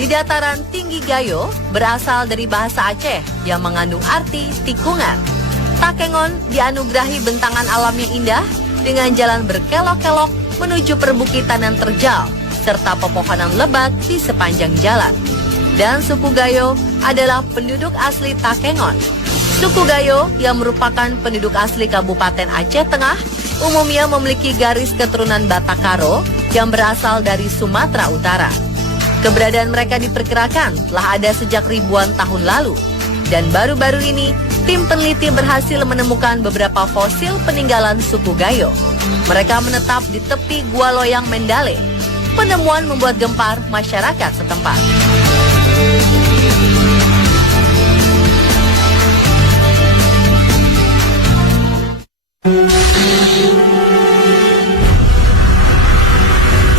di dataran tinggi Gayo berasal dari bahasa Aceh yang mengandung arti tikungan. Takengon dianugerahi bentangan alam yang indah dengan jalan berkelok-kelok menuju perbukitan yang terjal serta pepohonan lebat di sepanjang jalan. Dan suku Gayo adalah penduduk asli Takengon. Suku Gayo yang merupakan penduduk asli Kabupaten Aceh Tengah umumnya memiliki garis keturunan Batak Karo yang berasal dari Sumatera Utara. Keberadaan mereka diperkirakan telah ada sejak ribuan tahun lalu. Dan baru-baru ini, tim peneliti berhasil menemukan beberapa fosil peninggalan suku Gayo. Mereka menetap di tepi Gua Loyang Mendale. Penemuan membuat gempar masyarakat setempat.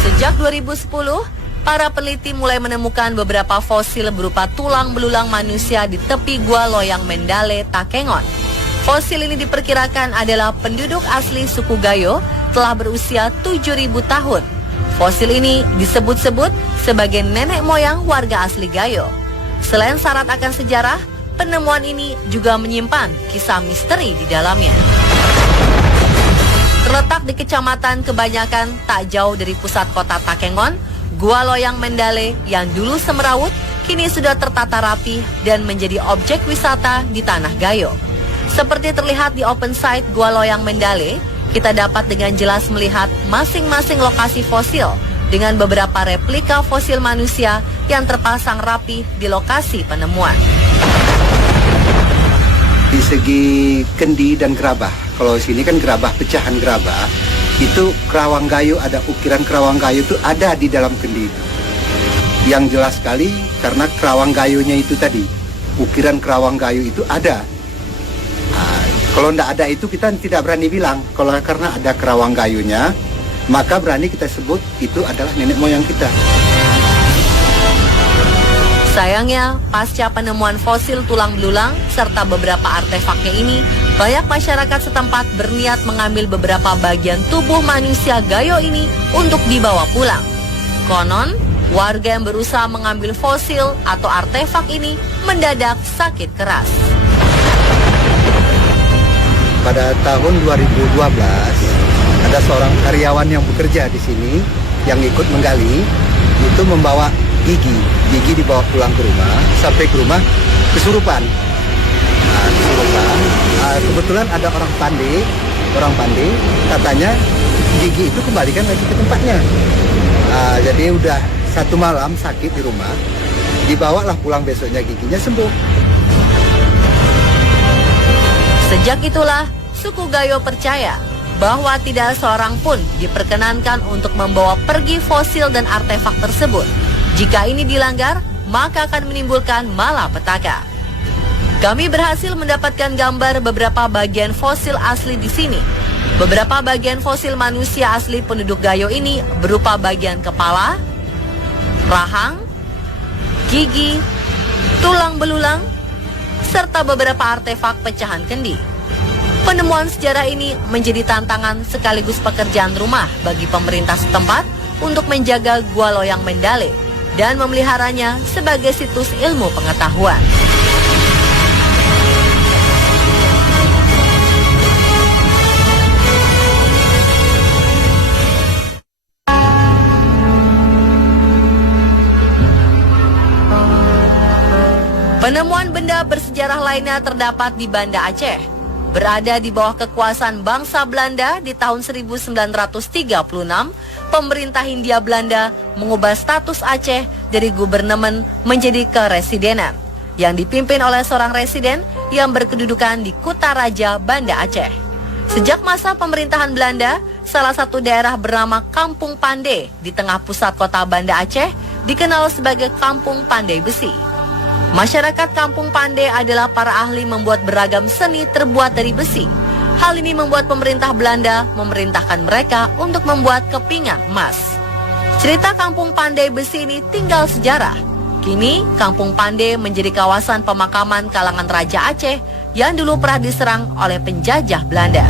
Sejak 2010, para peneliti mulai menemukan beberapa fosil berupa tulang belulang manusia di tepi Gua Loyang Mendale, Takengon. Fosil ini diperkirakan adalah penduduk asli suku Gayo telah berusia 7.000 tahun. Fosil ini disebut-sebut sebagai nenek moyang warga asli Gayo. Selain syarat akan sejarah, penemuan ini juga menyimpan kisah misteri di dalamnya. Terletak di kecamatan Kebanyakan tak jauh dari pusat kota Takengon, Gua Loyang Mendale yang dulu semeraut kini sudah tertata rapi dan menjadi objek wisata di tanah Gayo. Seperti terlihat di open site Gua Loyang Mendale, kita dapat dengan jelas melihat masing-masing lokasi fosil dengan beberapa replika fosil manusia yang terpasang rapi di lokasi penemuan. Di segi kendi dan gerabah, kalau sini kan gerabah, pecahan gerabah, itu kerawang Gayo, ada ukiran kerawang Gayo itu ada di dalam kendi itu. Yang jelas sekali karena kerawang Gayonya itu tadi, ukiran kerawang Gayo itu ada. Kalau tidak ada itu kita tidak berani bilang. Kalau karena ada kerawang Gayonya, maka berani kita sebut itu adalah nenek moyang kita. Sayangnya, pasca penemuan fosil tulang belulang serta beberapa artefaknya ini, banyak masyarakat setempat berniat mengambil beberapa bagian tubuh manusia Gayo ini untuk dibawa pulang. Konon, warga yang berusaha mengambil fosil atau artefak ini mendadak sakit keras. Pada tahun 2012, ada seorang karyawan yang bekerja di sini yang ikut menggali, itu membawa gigi dibawa pulang ke rumah, sampai ke rumah kesurupan. Kebetulan ada orang pandai, katanya gigi itu kembalikan lagi ke tempatnya. Jadi udah satu malam sakit di rumah, dibawalah pulang besoknya giginya sembuh. Sejak itulah, suku Gayo percaya bahwa tidak seorang pun diperkenankan untuk membawa pergi fosil dan artefak tersebut. Jika ini dilanggar, maka akan menimbulkan malapetaka. Kami berhasil mendapatkan gambar beberapa bagian fosil asli di sini. Beberapa bagian fosil manusia asli penduduk Gayo ini berupa bagian kepala, rahang, gigi, tulang belulang, serta beberapa artefak pecahan kendi. Penemuan sejarah ini menjadi tantangan sekaligus pekerjaan rumah bagi pemerintah setempat untuk menjaga Gua Loyang Mendale dan memeliharanya sebagai situs ilmu pengetahuan. Penemuan benda bersejarah lainnya terdapat di Banda Aceh. Berada di bawah kekuasaan bangsa Belanda di tahun 1936, pemerintah Hindia Belanda mengubah status Aceh dari gubernemen menjadi keresidenan, yang dipimpin oleh seorang residen yang berkedudukan di Kutaraja, Banda Aceh. Sejak masa pemerintahan Belanda, salah satu daerah bernama Kampung Pandai di tengah pusat kota Banda Aceh dikenal sebagai Kampung Pandai Besi. Masyarakat Kampung Pandai adalah para ahli membuat beragam seni terbuat dari besi. Hal ini membuat pemerintah Belanda memerintahkan mereka untuk membuat kepingan emas. Cerita Kampung Pandai Besi ini tinggal sejarah. Kini, Kampung Pandai menjadi kawasan pemakaman kalangan Raja Aceh yang dulu pernah diserang oleh penjajah Belanda.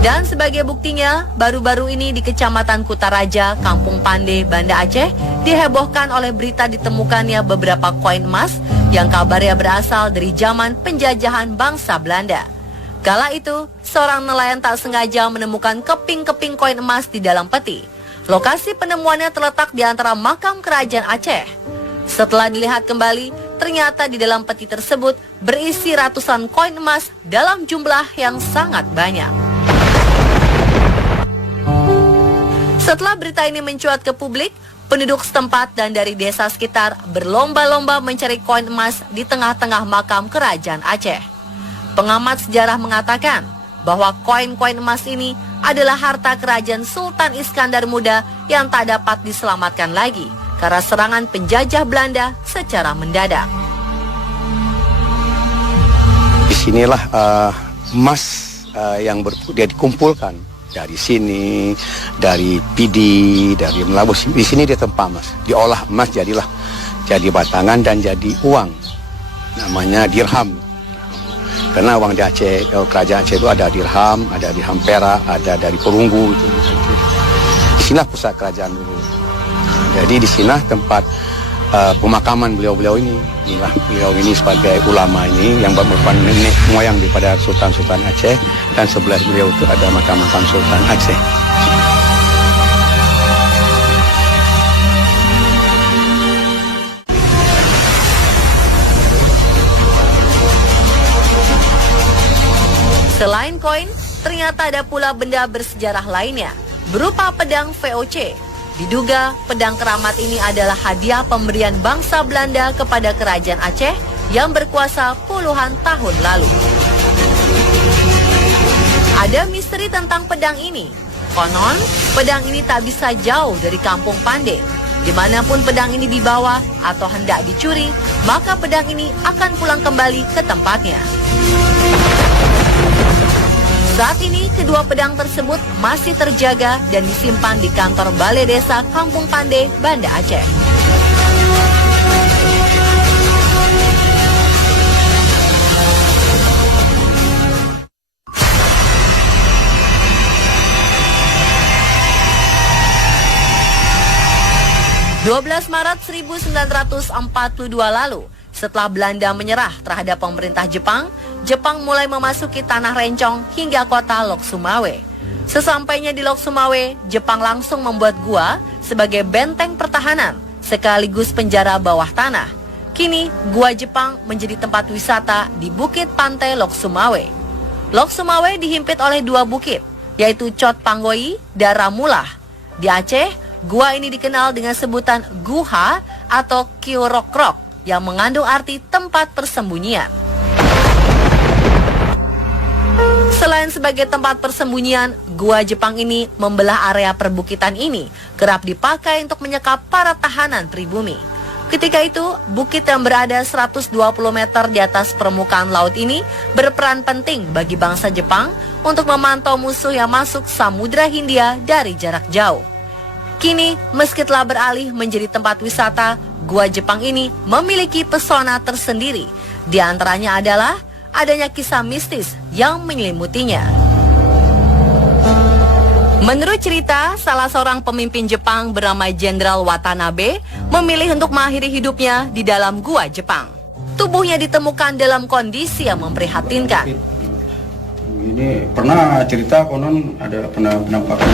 Dan sebagai buktinya, baru-baru ini di Kecamatan Kutaraja, Kampung Pande, Banda Aceh, dihebohkan oleh berita ditemukannya beberapa koin emas yang kabarnya berasal dari zaman penjajahan bangsa Belanda. Kala itu, seorang nelayan tak sengaja menemukan keping-keping koin emas di dalam peti. Lokasi penemuannya terletak di antara makam kerajaan Aceh. Setelah dilihat kembali, ternyata di dalam peti tersebut berisi ratusan koin emas dalam jumlah yang sangat banyak. Setelah berita ini mencuat ke publik, penduduk setempat dan dari desa sekitar berlomba-lomba mencari koin emas di tengah-tengah makam kerajaan Aceh. Pengamat sejarah mengatakan bahwa koin-koin emas ini adalah harta kerajaan Sultan Iskandar Muda yang tak dapat diselamatkan lagi karena serangan penjajah Belanda secara mendadak. Disinilah emas yang dia dikumpulkan. Dari sini, dari Pidi, dari Melabu, di sini dia tempat emas. Diolah emas jadi batangan dan jadi uang. Namanya dirham. Karena uang di Aceh, kerajaan Aceh itu ada dirham perak, ada dari perunggu. Di sinilah pusat kerajaan dulu. Jadi di sinilah tempat pemakaman beliau-beliau ini. Inilah beliau ini sebagai ulama ini yang merupakan nenek moyang daripada Sultan-Sultan Aceh, dan sebelah beliau itu ada makam-makam Sultan Aceh. Selain koin, ternyata ada pula benda bersejarah lainnya, berupa pedang VOC. Diduga pedang keramat ini adalah hadiah pemberian bangsa Belanda kepada kerajaan Aceh yang berkuasa puluhan tahun lalu. Ada misteri tentang pedang ini. Konon, pedang ini tak bisa jauh dari Kampung Pande. Dimanapun pedang ini dibawa atau hendak dicuri, maka pedang ini akan pulang kembali ke tempatnya. Saat ini, kedua pedang tersebut masih terjaga dan disimpan di kantor Balai Desa Kampung Pande, Banda Aceh. Maret 1942 lalu, setelah Belanda menyerah terhadap pemerintah Jepang, Jepang mulai memasuki tanah Rencong hingga kota Lok Sumawe. Sesampainya di Lok Sumawe, Jepang langsung membuat gua sebagai benteng pertahanan sekaligus penjara bawah tanah. Kini, gua Jepang menjadi tempat wisata di Bukit Pantai Lok Sumawe. Lok Sumawe dihimpit oleh dua bukit, yaitu Cot Panggoyi dan Ramulah. Di Aceh, gua ini dikenal dengan sebutan Guha atau Kiorokrok yang mengandung arti tempat persembunyian. Selain sebagai tempat persembunyian, gua Jepang ini membelah area perbukitan ini kerap dipakai untuk menyekap para tahanan pribumi. Ketika itu, bukit yang berada 120 meter di atas permukaan laut ini berperan penting bagi bangsa Jepang untuk memantau musuh yang masuk Samudra Hindia dari jarak jauh. Kini, meski telah beralih menjadi tempat wisata, gua Jepang ini memiliki pesona tersendiri. Di antaranya adalah adanya kisah mistis yang menyelimutinya. Menurut cerita, salah seorang pemimpin Jepang bernama Jenderal Watanabe memilih untuk mengakhiri hidupnya di dalam gua Jepang. Tubuhnya ditemukan dalam kondisi yang memprihatinkan. Ini pernah cerita konon ada pernah penampakan.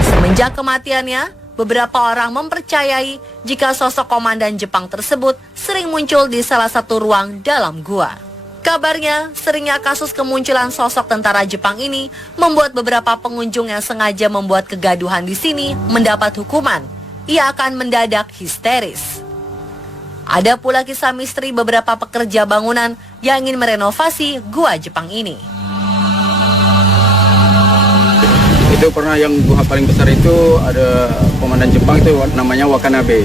Semenjak kematiannya, beberapa orang mempercayai jika sosok komandan Jepang tersebut sering muncul di salah satu ruang dalam gua. Kabarnya, seringnya kasus kemunculan sosok tentara Jepang ini membuat beberapa pengunjung yang sengaja membuat kegaduhan di sini mendapat hukuman. Ia akan mendadak histeris. Ada pula kisah misteri beberapa pekerja bangunan yang ingin merenovasi gua Jepang ini. Itu pernah yang gua paling besar itu ada komandan Jepang itu namanya Watanabe.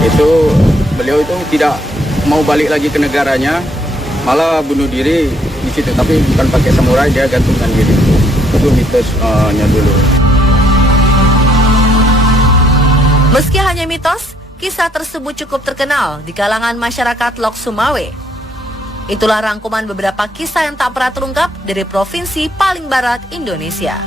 Itu beliau itu tidak mau balik lagi ke negaranya, malah bunuh diri di situ, tapi bukan pakai samurai, dia gantungkan diri. Itu mitosnya dulu. Meski hanya mitos, kisah tersebut cukup terkenal di kalangan masyarakat Lok Sumawe. Itulah rangkuman beberapa kisah yang tak pernah terungkap dari provinsi paling barat Indonesia.